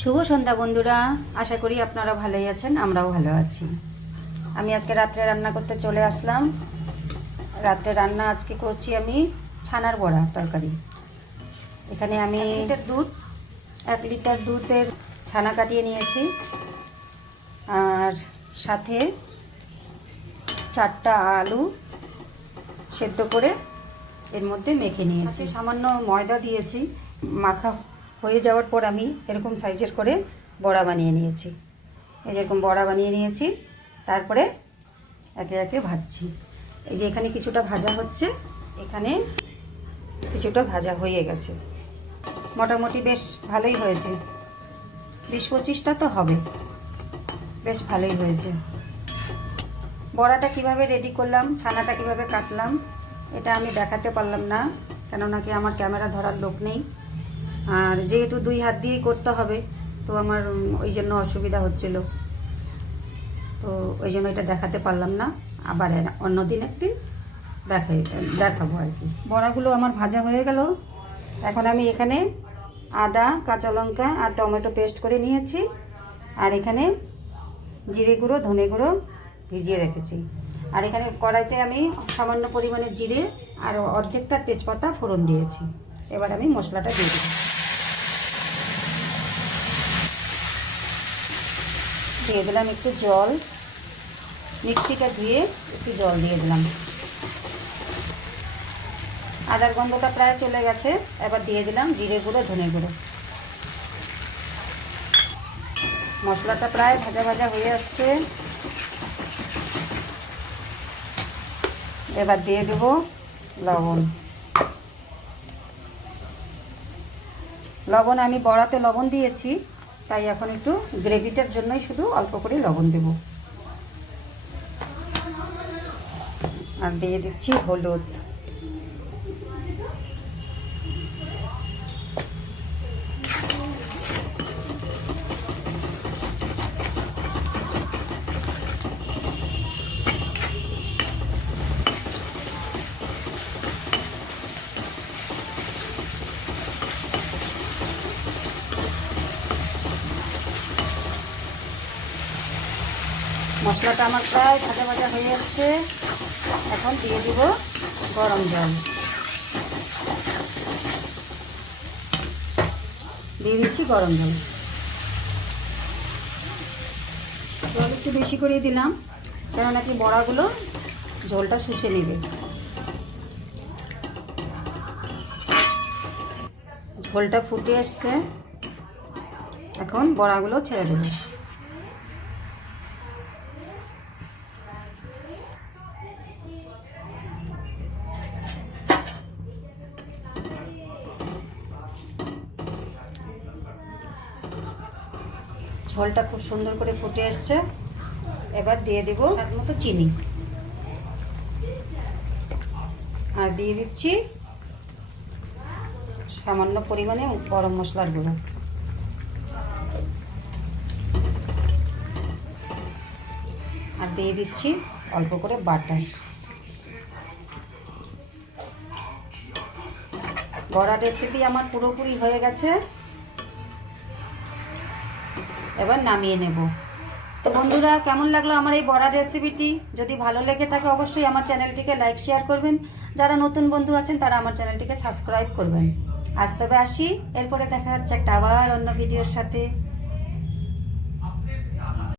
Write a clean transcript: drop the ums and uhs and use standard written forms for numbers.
শুভ সন্ধ্যা বন্ধুরা, আশা করি আপনারা ভালোই আছেন, আমরাও ভালো আছি। আমি আজকে রাত্রে রান্না করতে চলে আসলাম। রাত্রে রান্না আজকে করছি আমি ছানার বড়া তরকারি। এখানে আমি 1 লিটার দুধের ছানা কাটিয়ে নিয়েছি, আর সাথে 4টা আলু সেদ্ধ করে এর মধ্যে মেখে নিয়েছি। সামান্য ময়দা দিয়েছি। মাখা হয়ে যাওয়ার পর আমি এরকম সাইজের করে বড়া বানিয়ে নিয়েছি। এই যেরকম বড়া বানিয়ে নিয়েছি, তারপরে একে একে ভাজছি। এই যে এখানে কিছুটা ভাজা হচ্ছে, এখানে কিছুটা ভাজা হয়ে গেছে। মোটামুটি বেশ ভালোই হয়েছে, 20-25টা তো হবে, বেশ ভালোই হয়েছে। বড়াটা কিভাবে রেডি করলাম, ছানাটা কিভাবে কাটলাম, এটা আমি দেখাতে পারলাম না, কেননা কি আমার ক্যামেরা ধরার লোক নেই। আর যেহেতু 2 হাত দিয়েই করতে হবে, তো আমার ওই জন্য অসুবিধা হচ্ছিল, তো ওই জন্য এটা দেখাতে পারলাম না। আবার অন্যদিন একদিন দেখাবো আর কি। বড়াগুলো আমার ভাজা হয়ে গেল। এখন আমি এখানে আদা, কাঁচা লঙ্কা আর টমেটো পেস্ট করে নিয়েছি, আর এখানে জিরে গুঁড়ো, ধনে গুঁড়ো ভিজিয়ে রেখেছি। আর এখানে কড়াইতে আমি সামান্য পরিমাণে জিরে আর অর্ধেকটা তেজপাতা ফোড়ন দিয়েছি। এবার আমি মশলাটা দিয়ে দেব। দিয়ে দিলাম একটু জল, মিক্সিটা ধুয়ে একটু জল দিয়ে দিলাম। আদার গন্ধটা প্রায় চলে গেছে, এবার দিয়ে দিলাম জিরে গুঁড়ো, ধনে গুঁড়ো। মশলাটা প্রায় ভাজা ভাজা হয়ে আসছে। এবার দিয়ে দেবো লবণ। লবণ আমি বড়াতে লবণ দিয়েছি, তাই এখন একটু গ্রেভিটার জন্যই শুধু অল্প করে লবণ দেব। আর দিয়ে দিচ্ছি হলুদ। মশলাটা আমার প্রায় ভাজা ভাজা হয়ে আসছে। এখন দিয়ে দিব গরম জল। দিয়ে দিচ্ছি গরম জল। জল একটু বেশি করে দিলাম, কেন নাকি বড়াগুলো ঝোলটা শুষে নেবে। ঝোলটা ফুটে এসছে, এখন বড়াগুলো ছেড়ে দেবো। ঝোলটা খুব সুন্দর করে ফুটে এসছে। এবার দিয়ে দেব স্বাদ মতো চিনি, আর দিয়ে দিচ্ছি সামান্য পরিমাণে গরম মশলার গুঁড়ো। আর দিয়ে দিচ্ছি অল্প করে বাটার। বড়া রেসিপি আমার পুরোপুরি হয়ে গেছে, এবার নামিয়ে নেব। তো বন্ধুরা, কেমন লাগলো আমার এই বড়ার রেসিপিটি? যদি ভালো লেগে থাকে অবশ্যই আমার চ্যানেলটিকে লাইক শেয়ার করবেন। যারা নতুন বন্ধু আছেন তারা আমার চ্যানেলটিকে সাবস্ক্রাইব করবেন। আজ তবে আসি, এরপরে দেখা হচ্ছে একটা আবার অন্য ভিডিওর সাথে।